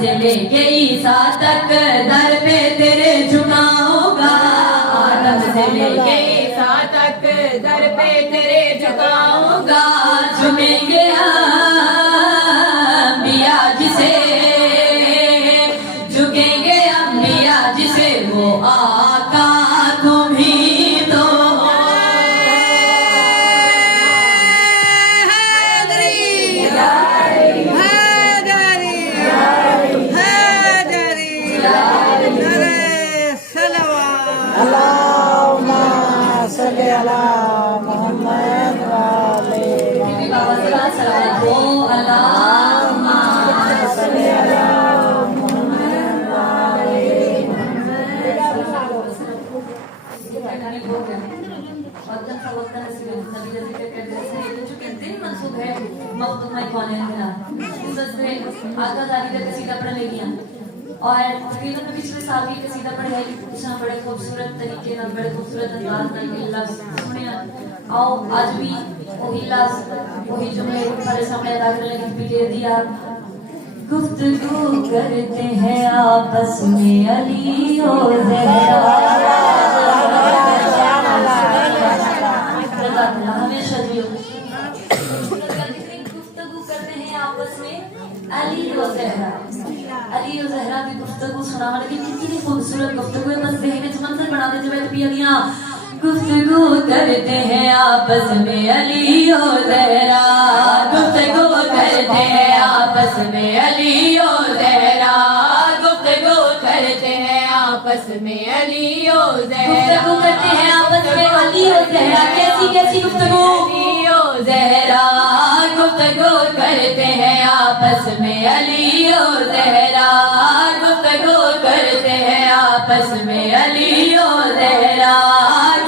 سے لے کے عیسیٰ تک در پہ تیرے جھکاؤں گا، آدم سے لے کے عیسیٰ تک در پہ تیرے جھکاؤں گا، جھکیں گے انبیاء جسے، جھکیں گے انبیاء جسے، وہ آقا تمہیں تو اور تقریباً میں پچھلے سال بھی قصیدہ پڑھائی اس میں بڑے خوبصورت طریقے میں بڑے خوبصورت انداز میں لفظ سنے، آؤ آج بھی وہی لفظ وہی جملے ہمارے سامنے ادا کرنے کی پیٹے دیا۔ گفتگو کرتے ہیں آپس میں علی اور زہرا، ہمیشہ جیو گفتگو کرتے ہیں آپس میں علی و زہرا، علی و زہرا کی گفتگو سنا، لیکن کتنی خوبصورت گفتگو ہے، بس ذہن میں منظر بنا دے جو بیٹھ پیالیاں گفتگو کرتے ہیں آپس میں علی و زہرا، گفتگو کرتے ہیں آپس میں علی و زہرا، گفتگو کرتے ہیں آپس میں علی و زہرا، گفتگو کرتے ہیں آپس میں علی و زہرا، کیسی کیسی گفتگو، علی و زہرا، گفتگو کرتے ہیں آپس میں علی و زہرا، گفتگو کرتے ہیں آپس میں علی و زہرا،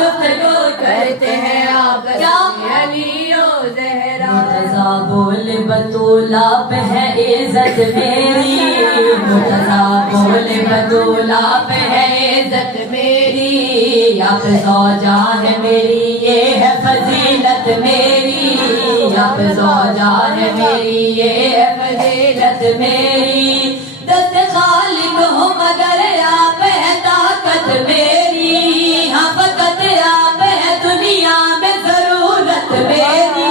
گفتگو کرتے ہیں آپس میں علی و زہرا، مرتضیٰ بول بطولہ پہ ہے عزت میری، مرتضیٰ بول بطولہ پہ ہے عزت میری، آپ زوجہ ہے میری یہ ہے فضیلت میری، آپ زوجہ ہے میری یہ ہے فضیلت میری، دست خالق ہو مگر آپ ہے طاقت میری، ہاں فقط آپ ہے دنیا میں ضرورت میری،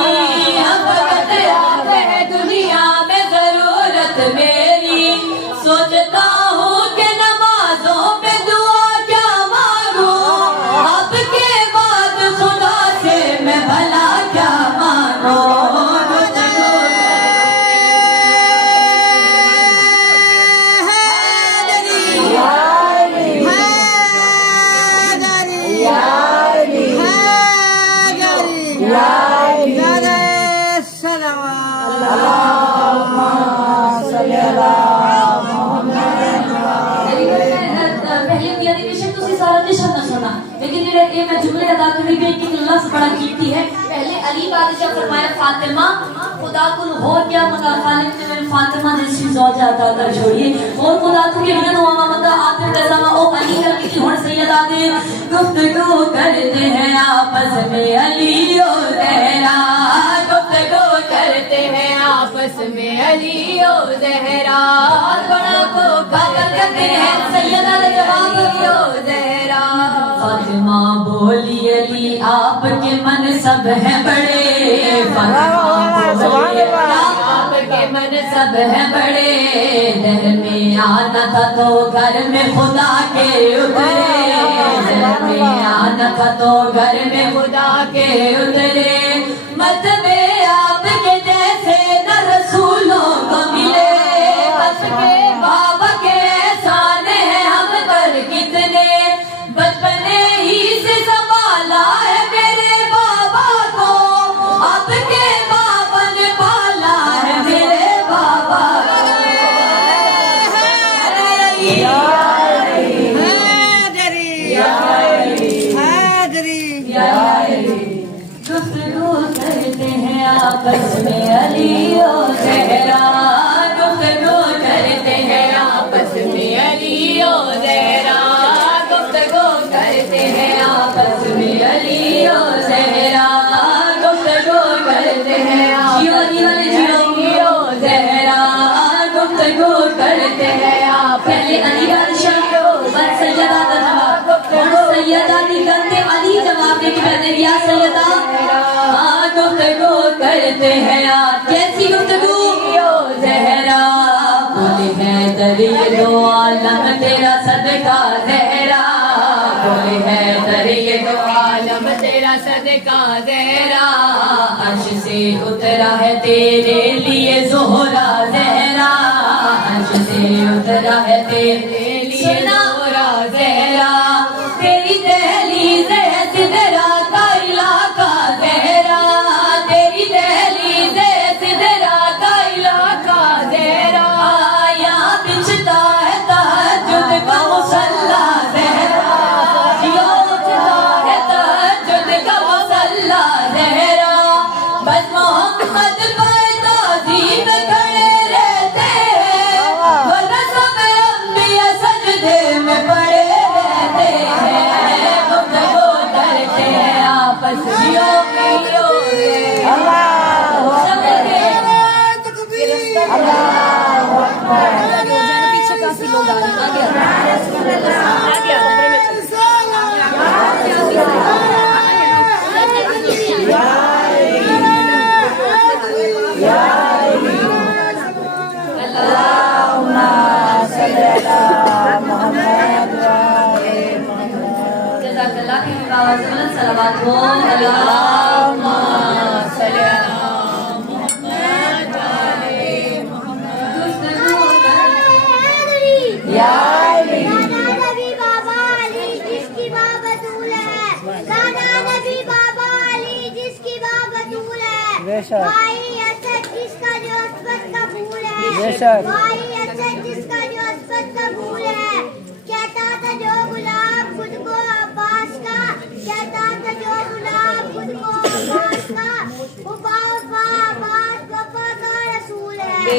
ہاں فقط آپ ہے دنیا میں ضرورت میری، سوچتا ہوں کہ نمازوں پہ دعا کیا مانگوں، آپ کے بعد خدا سے میں بھلا کیا مانگوں، لیکن میں جملے ادا کرنے پہ ایک لفظ بڑا قیمتی ہے۔ پہلے علی بادشاہ فرمایا فاطمہ خدا کو اور کیا مگا خالق نے میرے فاطمہ جیسی زوجہ عطا کر چھوڑیے، اور خدا کو کہ نہیں ہوا مگا آپ نے قسم او علی کر کی ہن سیدہ دے، گفتگو کرتے ہیں آپس میں علی و زہرا، گفتگو کرتے ہیں آپس میں علی و زہرا، بڑا کو بھاگا کرتے ہیں سیدہ نے جواب و زہرا، فاطمہ بولی علی آپ کے منصب ہیں بڑے، فاطمہ بولی آپ کے منصب ہیں بڑے، در میں آنا تھا تو گھر میں خدا کے اترے، در میں آنا تھا تو گھر میں خدا کے اترے، مرتبے آپ کے جیسے نہ رسولوں کو ملے، بس کے بابا کے احسان ہیں ہم پر کتنے، بچپنے ہی سے سنبھالا ہے میرے بابا کو، آپ کے بابا نے پالا ہے میرے بابا کو، گفتگو کرتے ہیں آپس میں علی و زہرا، گفتگو کرتے ہیں آپس میں علی و زہرا، گفتگو کرتے ہیں آپس میں علی و زہرا، گفتگو کرتے ہیں آپس میں علی و زہرا، گفتگو کرتے کرتے ہیں آپ پہلے علی بادشاہ بس سیدہ جواب اور سیدہ دی گندے علی جواب دے کے کہتے ہیں یا سیدہ گفتگو کرتے ہیں آپ کیسی گفتگو زہرا بولے ہے دری دو عالم تیرا صدقہ زہرا بولے ہے دری دو عالم تیرا صدقہ زہرا عرش سے اترا ہے تیرے لیے زہرا زہرا عرش سے اترا ہے تیرے لیے زہرا زہرا تیری دہلیز ہے سدرا کا علاقہ زہرا تیری دہلیز ہے سدرا کا علاقہ زہرا یہاں بچھتا ہے تہجد کا مصلی زہرا یہاں بچھتا ہے تہجد کا مصلی زہرا بس محمد پر تعظیم کھڑے رہتے ہیں ورنہ سب انبیاء سجدے میں پڑے رہتے ہیں گفتگو کرتے ہیں آپس جزاک اللہ کی آواز بلند صلوات ہو اللہم صلی علی محمد علی محمد گفتگو کرتے یا علی نبی بابا علی جس کی ماں بطول ہے دادا نبی بابا علی جس کی ماں بطول ہے بھائی اسد جس کا جو عصمت کا پھول ہے بھائی اسد جس کا جو عصمت کا پھول ہے کہتا تھا جو غلام خود کو عباس کا کہتا تھا جو غلام خود کو عباس کا وفا وفا عباس وفا کا رسول ہے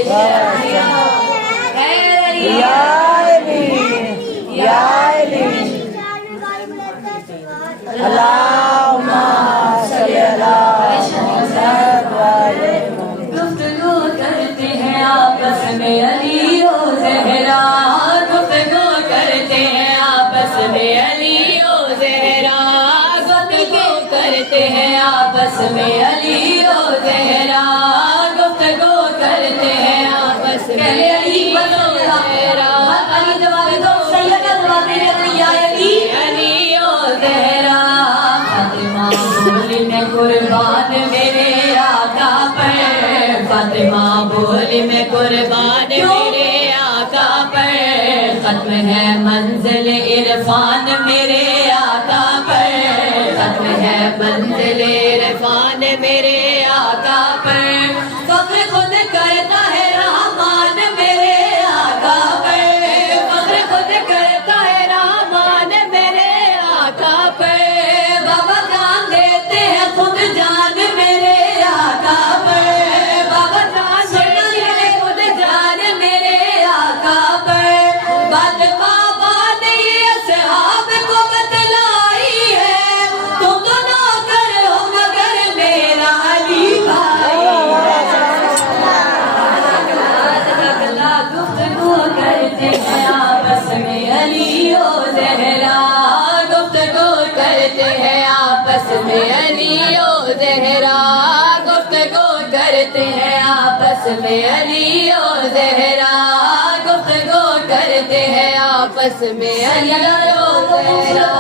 اللہم صلی علی گفتگو کرتے ہیں آپس میں علی و زہرا گفتگو کرتے ہیں آپس میں علی و زہرا گفتگو کرتے ہیں آپس میں علی و زہرا گفتگو کرتے ہیں آپس میں علی و زہرا علی جواب دو سیدہ جواب دے رہے یا علی علی و زہرا فاطمہ بولی میں قربان میرے آقا پر فاطمہ بولی میں قربان میرے آقا پر ختم ہے منزل عرفان میرے آقا پر ختم ہے منزل عرفان میرے آقا پر فخر خود کرتا ہے رحمان میرے آقا پر فخر خود کرتا ہے رحمان میرے آقا پر بابا جان دیتے ہیں خود جان میرے آقا پر بابا جان دیتے ہیں خود جان میرے آقا پر بات بابا نے اصحاب کو بتلائی ہے تم تو نوکر ہو مگر میرا علی بھائی گفتگو کرتے ہیں آپس میں علی و زہرا گفتگو کرتے ہیں آپس میں علی و زہرا گفتگو کرتے ہیں آپس میں علی و زہرا گفتگو کرتے ہیں آپس میں علی و زہرا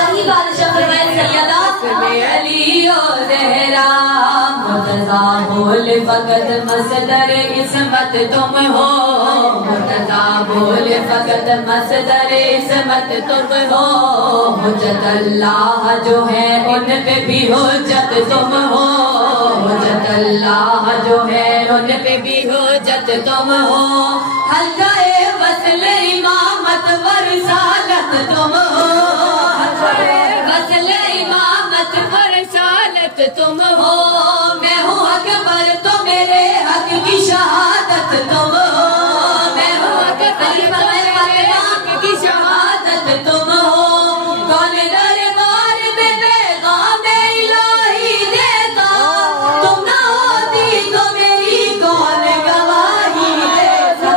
علی بادشاہ فرمائے سیدہ میں علی و زہرا مرتضیٰ بول فقط مصدر عصمت تم ہو مرتضیٰ بول فقط مصدر عصمت تم ہو حجت اللہ جو ہے ان پہ بھی حجت تم ہو حجت اللہ جو ہے ان پہ بھی حجت تم ہو حلقہ وصل امامت و رسالت تم ہو حلقہ وصل امامت و رسالت تم ہو میں ہوں اکبر تو میرے حق کی شہادت تم ہو میں ہوں اکبر حق کی شہادت تم ہو کون دربار میں پیغام الہی دیتا تم نہ ہوتی تو میری کون گواہی دیتا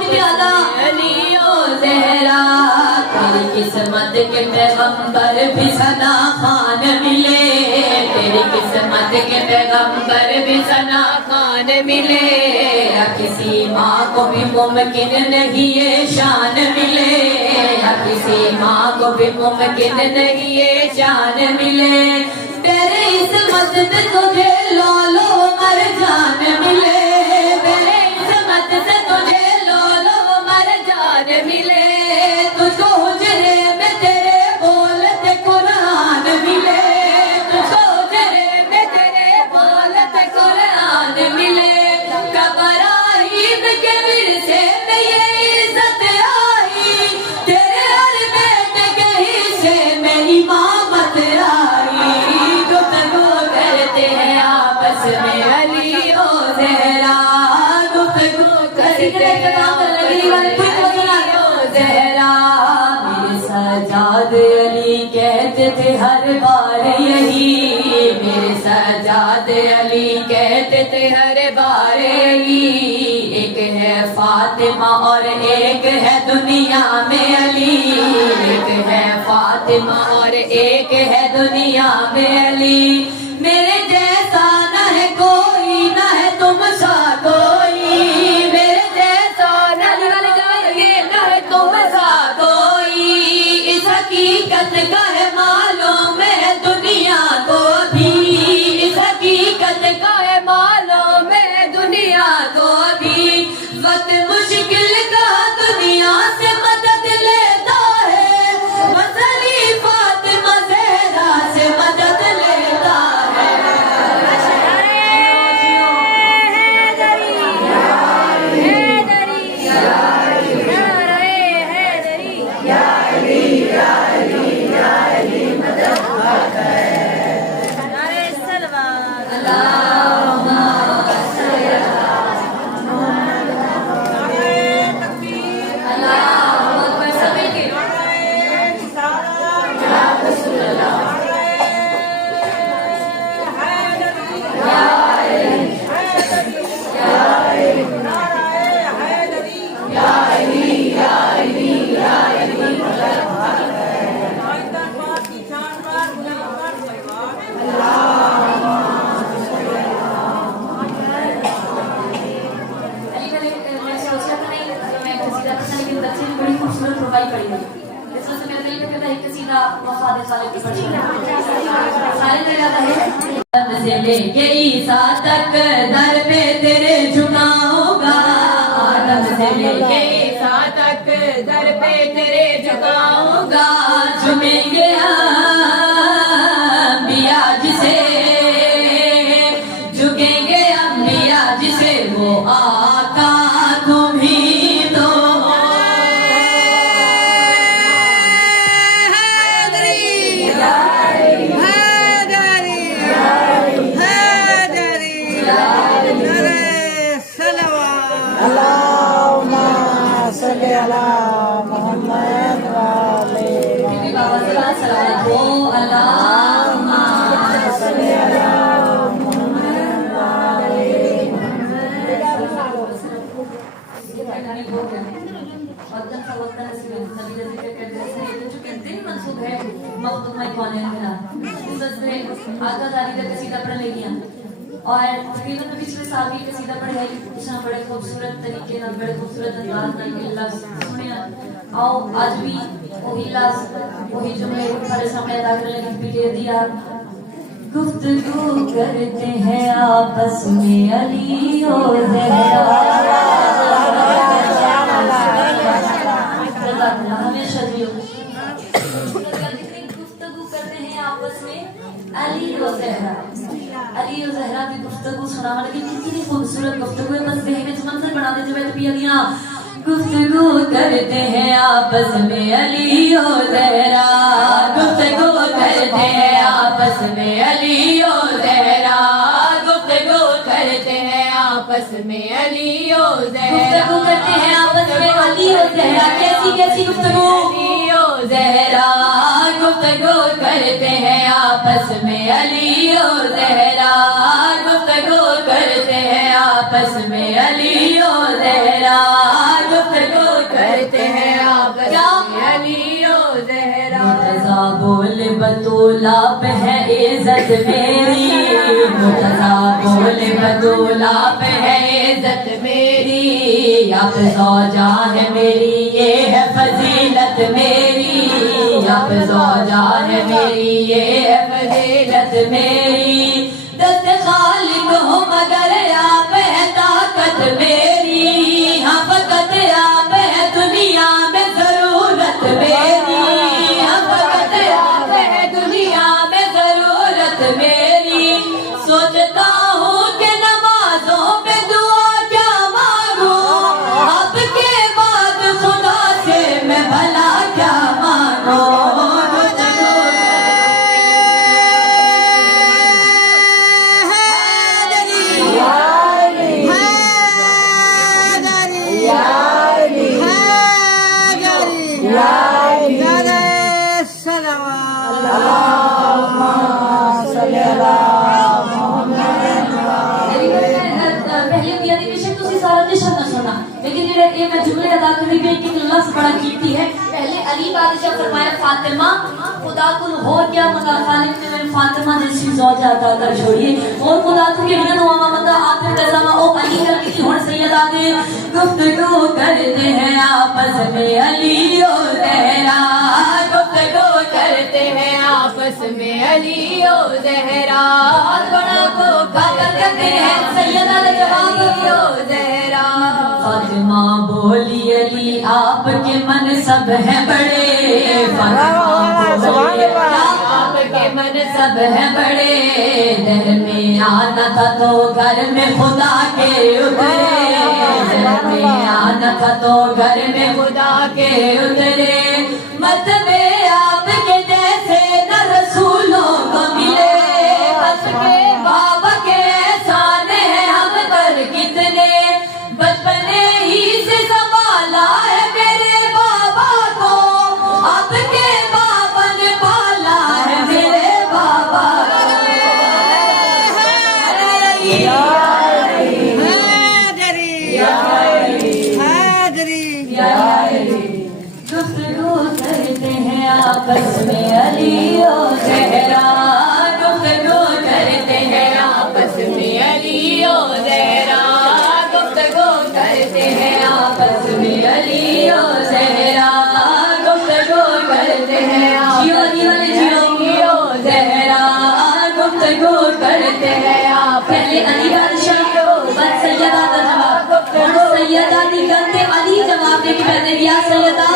بہت پیارا علی و زہرا تیری قسمت کے پیغمبر بھی ثنا خان ملے تیری قسمت کے پیغمبر بھی ثنا خان ملے یا کسی ماں کو بھی ممکن نہیں یہ شان ملے یا کسی ماں کو بھی ممکن نہیں یہ شان ملے تیرے عصمت سے تجھے لولو مرجان ملے تیرے عصمت سے تجھے لولو مرجان ملے تجھ کو حجرے میں تیرے بولتے قرآن ملے تجھ کو حجرے میں تیرے بولتے قرآن ملے کبرائیم کے ورثے میں یہ عزت آئی تیرے ہر بیٹے کے حصے میں امامت آئی گفتگو کرتے ہیں آپس میں علی و زہرا گفتگو کرتے ہیں علی و زہرا میرے سجاد علی کہتے تھے ہر بار یہی میرے سجاد علی کہتے تھے ہر بار یہی ایک ہے فاطمہ اور ایک ہے دنیا میں علی ایک ہے فاطمہ اور ایک ہے دنیا میں علی میرے جیسا نہ ہے کوئی نہ ہے تم سا کوئی میرے جیسا نہ ہے تم سا کوئی اس حقیقت کا ہے معلوم ہے دنیا کو بھی اس حقیقت کا ہے معلوم ہے دنیا کو بھی وقت مشکل کا دنیا سے مدد لیتا ہے مسلی فاطمہ زہرا سے مدد لیتا ہے سے لے کے عیسیٰ تک در پہ تیرے جھکاؤں گا آدم سے لے کے عیسیٰ تک در پہ تیرے جھکاؤں گا جھکیں گے انبیاء جسے جھکیں گے انبیاء جسے وہ آقا تمہیں تو اور تقریباً پچھلے سال بھی قصیدہ پڑھائی جہاں بڑے خوبصورت طریقے نال بڑے خوبصورت انداز نال یہ لفظ سنیا آؤ آج بھی وہی لفظ وہی جملے ہمارے سامنے ادا کرنے لگے پیٹے دیا گفتگو کرتے ہیں آپس میں علی اور ہمیشہ جی گفتگو کرتے ہیں آپس میں علی و زہرا علی و زہرا کی گفتگو سنا لگی کتنی خوبصورت گفتگو ہے بس ذہن میں منظر بنا دیتے ہوئے پیا گیا گفتگو کرتے ہیں آپس میں علی و زہرا گفتگو کرتے ہیں آپس میں علی و زہرا گفتگو کرتے ہیں آپس میں علی و زہرا گفتگو کرتے ہیں آپس میں علی و زہرا کیسی کیسی گفتگو علی و زہرا گفتگو کرتے ہیں آپس میں علی و زہرا گفتگو کرتے ہیں آپس میں علی و زہرا گفتگو کرتے ہیں آپ علی و زہرا مرتضیٰ بول بطولہ پہ ہے عزت میری مرتضیٰ بول بطولہ پہ ہے عزت میری آپ زوجہ ہے میری یہ ہے فضیلت میری آپ زوجہ ہے میری یہ ہے فضیلت میری دست خالق ہو مگر آپ ہے طاقت میری ہاں فقط آپ ہے دنیا میں ضرورت میری ہاں فقط آپ ہے دنیا میں ضرورت میری سوچتا ہوں کہ نمازوں پہ دعا کیا مانگوں آپ کے بعد خدا سے میں بھلا کیا مانگوں لیکن یہ میں جملے ادا کرنے کے ایک لفظ بڑا قیمتی ہے پہلے علی بادشاہ فرمایا فاطمہ خدا کو اور کیا مگا خالق نے میرے فاطمہ جیسی زوجہ عطا کر چھوڑی اور خدا کو کہ میں دعا مانگا آپ نے قسم او علی کر کی ہن سیدہ دے گفتگو کرتے ہیں آپس میں علی و زہرا گفتگو کرتے ہیں آپس میں علی و زہرا بڑا کو کرتے ہیں سیدہ نے جواب علی و زہرا فاطمہ بولی علی آپ کے منصب ہیں بڑے فاطمہ بولی آپ کے منصب ہیں بڑے دل میں آنا تھا تو گھر میں خدا کے اترے دل میں آنا تھا تو گھر میں خدا کے اترے مرتبے آپ کے جیسے نہ رسولوں کو ملے بس کے بابا کے احسان ہیں ہم پر کتنے بچپنے ہی سے سنبھالا ہے میرے بابا کو آپ کے بابا نے پالا ہے میرے بابا گفتگو کرتے ہیں آپس میں علی و زہرا گفتگو کرتے ہیں آپس میں علی و زہرا گفتگو کرتے ہیں آپس میں علی و زہرا گفتگو کرتے ہیں جیو علی والے جیو زہرا گفتگو کرتے ہیں آپ پہلے علی بادشاہ بس سیدہ کا جواب سیدہ دی کرتے علی جواب دے کے کہتے ہیں یا سیدہ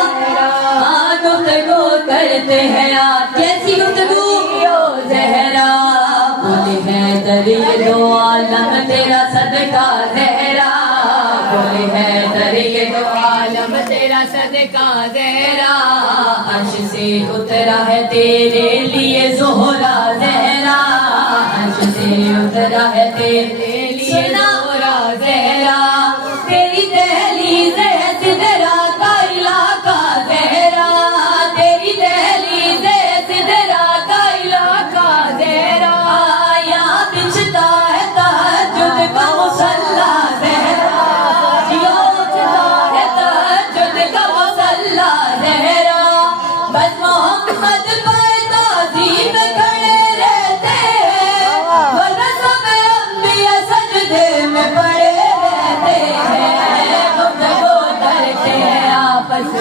گفتگو کرتے ہیں آپ کیسی گفتگو زہرا بولے ہے دری دو عالم تیرا صدقہ زہرا بولے ہے دری دو عالم تیرا صدقہ زہرا عرش سے اترا ہے تیرے لیے زہرا زہرا عرش سے اترا ہے تیرے لیے زہرا زہرا تیری دہلیز ہے سدرا کا علاقہ زہرا تیری دہلیز ہے سدرا کا علاقہ زہرا یہاں بچھتا ہے تہجد کا مصلی زہرا یہاں بچھتا ہے تہجد کا مصلی زہرا بس محمد پر تعظیم کھڑے رہتے ہیں ورنہ سب انبیاء سجدے میں پڑے رہتے ہیں گفتگو کرتے ہیں آپس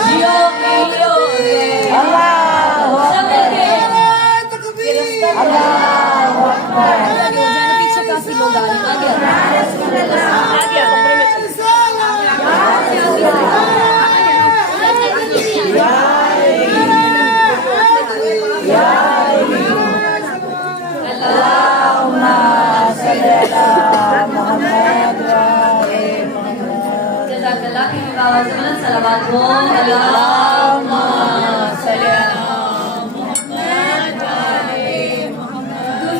پیچھے کافی لوگ آ صلوات ہو اللہم صلی علی محمد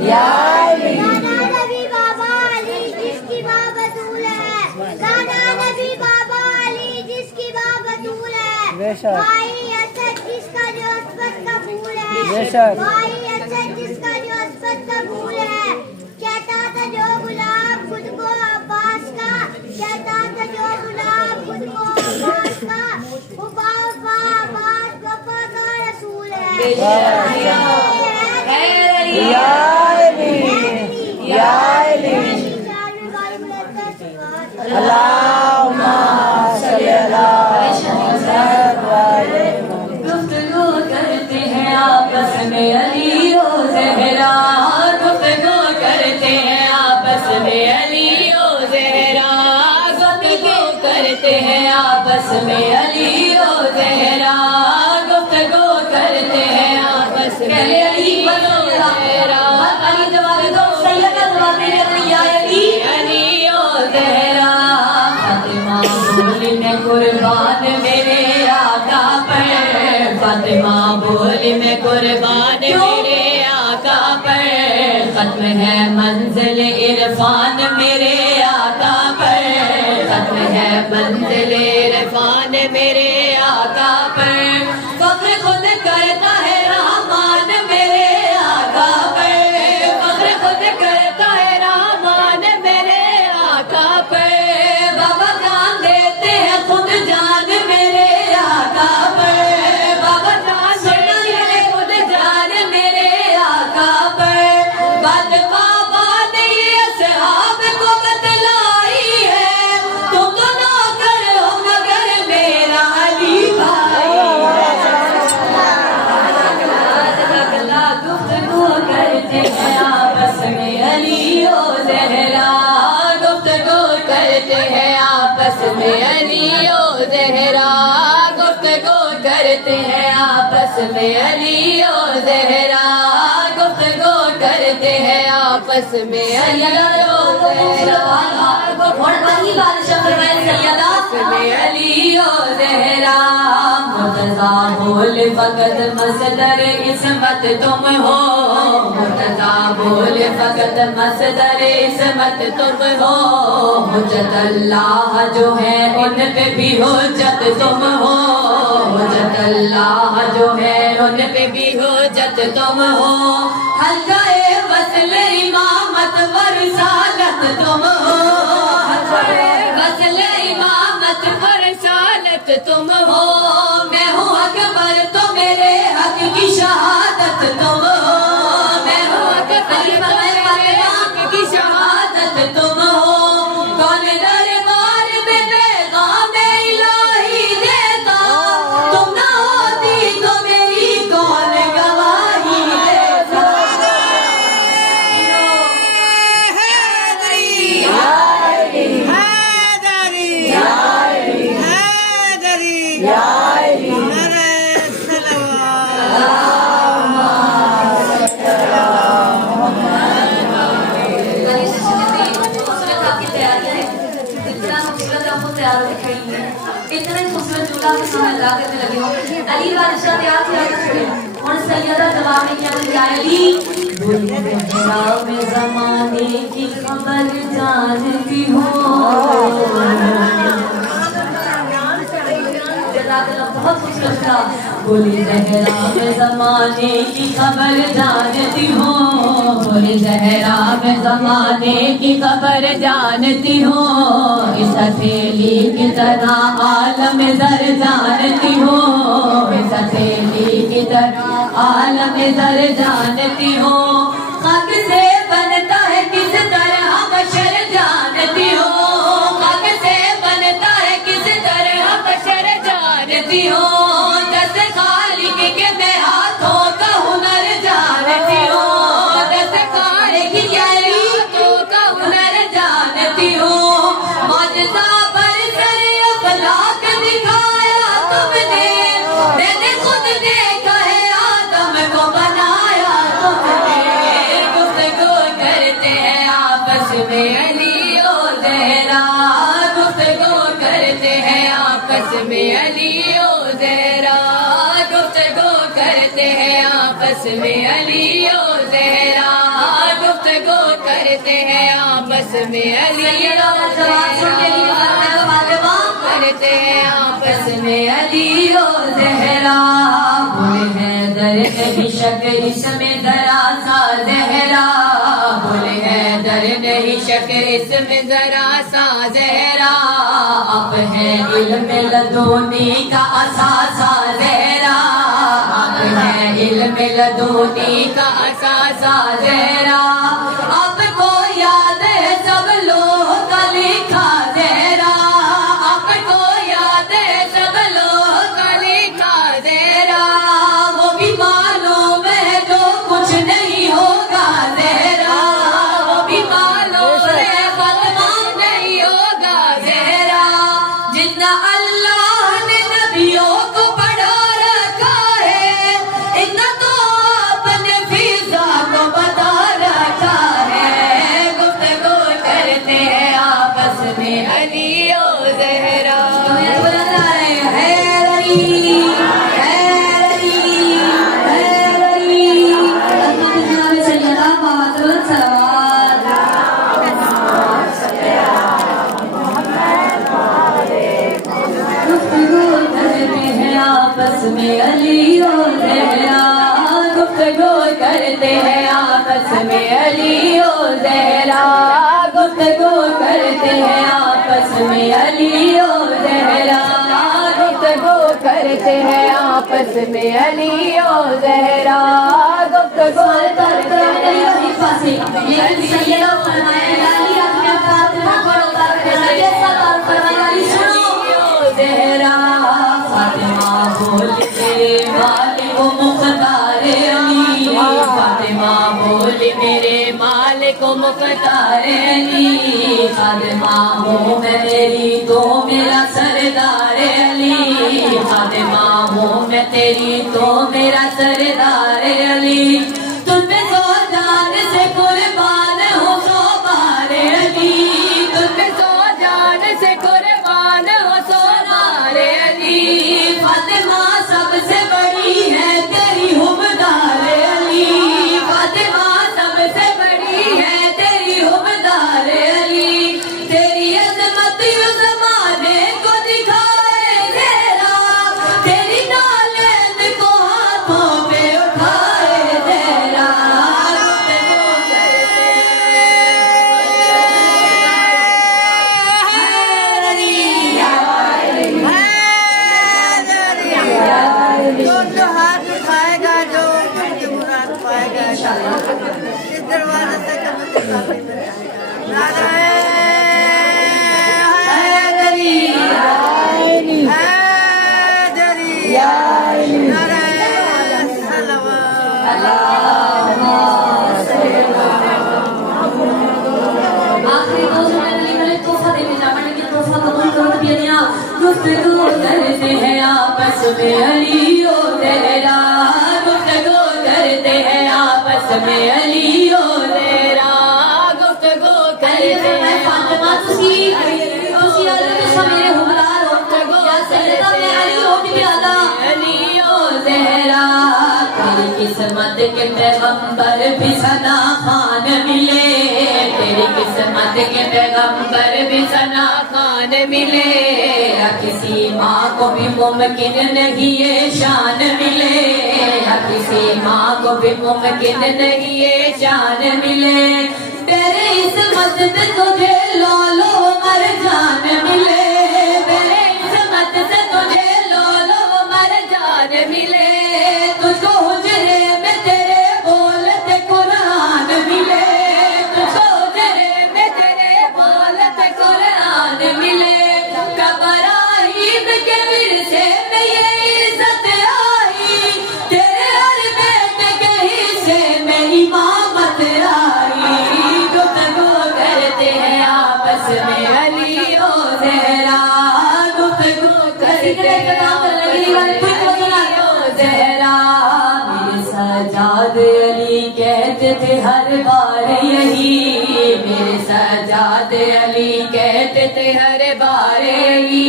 یا علی دادا نبی بابا علی جس کی ماں بطول ہے دادا نبی بابا علی جس کی ماں بطول ہے بھائی اسد جس کا جو عصمت کا پھول ہے بھائی اسد جس کا جو عصمت کا پھول ہے کہتا تھا جو غلام خود کو عباس کا کہتا گفتگو کرتے ہیں آپس میں علی و زہرا گفتگو کرتے ہیں آپس میں علی و زہرا گفتگو کرتے ہیں آپس میں علی و زہرا گفتگو کرتے ہیں آپس میں علی و زہرا علی جواب دو سید جواب دے یا علی علی و زہرا فاطمہ بولی میں قربان میرے آقا پر فاطمہ بولی میں قربان میرے آقا پر ختم ہے منزل عرفان میرے آقا پر ختم ہے منزل عرفان میرے آقا پر فخر خود کرتا ہے رحمان میرے آقا پر فخر خود کرتا ہے رحمان میرے آقا پر بابا جان دیتے ہیں خود جان میرے آقا پر بابا جان دیتے ہیں خود جان میرے آقا پر بات بابا نے یہ اصحاب کو بتلائی ہے تم تو نوکر ہو مگر میرا علی بھائی گفتگو کرتے ہیں آپس میں علی و زہرا گفتگو کرتے ہیں آپس میں علی و زہرا گفتگو کرتے ہیں آپس میں علی و زہرا گفتگو کرتے ہیں آپس میں علی و علی و زہرا مرتضیٰ بول فقط مصدر عصمت تم ہو مرتضیٰ بول فقط مصدر عصمت تم ہو حجت اللہ جو ہے ان پہ بھی حجت تم ہو حجت اللہ جو ہے ان پہ بھی حجت تم ہو حلقہ وصل امامت و رسالت تم ہو وصل امامت و رسالت تم ہو میں ہوں اکبر تو میرے حق کی شہادت تم ہو میں ہوں اکبر تو میرے حق کی شہادت تم ہو کون دربار میں پیغام الہی دیتا تم نہ ہوتی تو میری کون گواہی دیتا اتنے خوبصورت جملہ کے سامنے لا کرنے لگے ہو علی بادشاہ تیار تھے اور سیدہ جواب میں کیا بولے علی بول میں زمانے کی خبر جانتی ہوں بہت خوبصورت تھا بولی زہرا میں زمانے کی خبر جانتی ہوں بولی زہرا میں زمانے کی خبر جانتی ہوں اس ہتھیلی کی طرح عالم زر جانتی ہوں اس ہتھیلی کی طرح عالم زر جانتی ہوں خاک سے بنتا ہے کس طرح بشر جانتی ہوں خاک سے بنتا ہے کس طرح بشر جانتی ہوں دس خالق کے میں ہاتھوں کا ہنر جانتی ہوں دس خالق کے ہاتھوں کا ہنر جانتی ہوں معجزہ پر سر افلاک دکھایا تم نے میں نے خود دیکھا ہے آدم کو بنایا تم نے گفتگو کرتے ہیں آپس میں علی و زہرا گفتگو کرتے ہیں آپس میں علی و زہرا گفتگو کرتے ہیں آپس میں علی و زہرا گفتگو کرتے ہیں آپس میں علی و زہرا کرتے ہیں آپس میں علی و زہرا بولے ہیں در نہیں شک اس میں ذرا سا زہرا بولے ہیں در نہیں شک اس میں ذرا سا زہرا اب ہے علم لدونی کا اساسا زہرا اب ہے لدونی کا اثاثہ زہرا آپ کو یاد ہے سب لوگوں کا لکھا زہرا آپ کو یاد ہے سب لوگوں کا لکھا زہرا وہ بھی معلوم ہے جو کچھ نہیں ہوگا زہرا وہ بھی معلوم ہے ختم نہیں ہوگا زہرا جتنا اللہ نے نبیوں کو پڑھا رکھا ہے اتنا تو اپنے فضا کو بتا رکھا ہے گفتگو کرتے ہیں آپس میں علی و زہرا بلند آ رہے ہیں حیر علی حیر علی حیر علی حضرت جناب سیدہ بہادر سوال گفتگو کرتے ہیں آپس میں علی و زہرا گفتگو کرتے ہیں آپس میں علی و زہرا گفتگو کرتے ہیں آپس میں علی و زہرا گفتگو کرتے ہیں آپس میں علی و زہرا گفتگو کرتے ہیں آپس میں علی و زہرا فاطمہ بول میرے مالک و مختار علی فاطمہ بول میرے مالک و مختار علی فاطمہ ہوں میں تیری تو میرا سردار علی فاطمہ ہوں میں تیری تو میرا سردار علی تجھ پہ سو جان سے قربان ہو سو بار علی تجھ پہ سو جان سے قربان ہو سو بار علی فاطمہ سب سے بڑی ہے تیری حبدار علی فاطمہ سب سے بڑی ہے تیری حبدار علی تیری عظمت اس زمانے کو دکھائے زہرا تیری نالند کو ہاتھوں پہ اٹھائے زہرا گفتگو کرتے حیر علی جو ہاتھ اٹھائے گا جو منہ مراد پائے گا اس دروازے سے جنت کافی مل جائے گا نعرہ حیدری حیدری نعرہ صلوات آخری دوست میں علی میں تحفہ دینے جا پڑیں گے تحفہ قبول کرو نبی علیہ گفتگو کرتے ہیں آپس میں علی و زہرا گفتگو کرتے ہیں آپس میں علی و زہرا گفتگو کرتے ہیں فاطمہ تسی حضرت میرے حملار ہو یا سیدہ میں علی ہو بھی پیادا علی و زہرا تیری قسمت کے پیغمبر بھی ثنا خان ملے تیری قسمت کے پیغمبر بھی ثنا خان ملے یا کسی ماں کو بھی ممکن نہیں یہ شان ملے یا کسی ماں کو بھی ممکن نہیں یہ شان ملے تیرے عصمت سے تجھے لولو مر جان ملے تیرے عصمت سے تجھے لولو مر جان ملے تجھ کو حجرے میں تیرے بولتے قرآن ملے تجھ کو حجرے میں تیرے بولتے قرآن ملے کبرائیم کے ورثے میں یہ عزت آئی تیرے ہر بیٹے کے حصے میں امامت آئی گفتگو کرتے ہیں آپس میں علی و زہرا گفتگو کرتے ہیں زہرا میرے سجاد علی کہتے تھے ہر بار یہی میرے سجاد علی کہتے تھے ہر بار یہی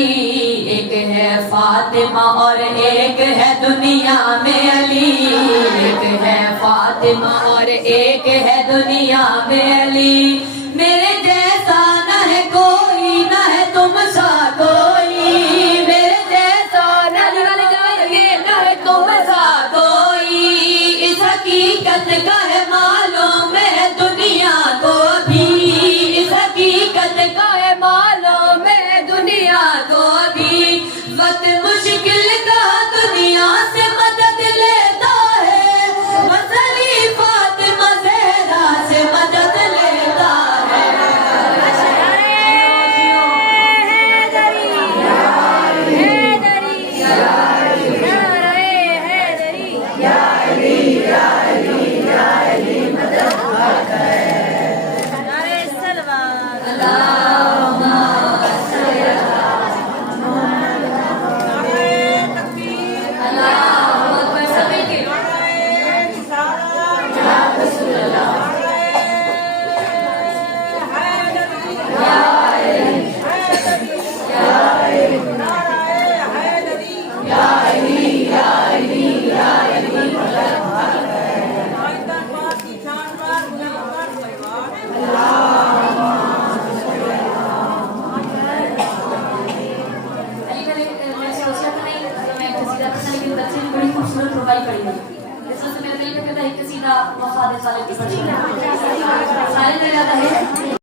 ایک ہے فاطمہ اور ایک ہے دنیا میں علی ایک ہے فاطمہ اور ایک ہے دنیا میں علی میرے جیسا نہ ہے کوئی نہ ہے تم سا کوئی میرے جیسا نہ ہے تم سا کوئی اس حقیقت کا ہے معلوم ہے دنیا کو بھی اس حقیقت کا ہے معلوم ہے دنیا کو بھی وقت مشکل کا دنیا سے مدد لیتا ہے اس وقت میرے دل میں کہتا ہے کسی کا وفا دے سارے کی سارے میرا ہے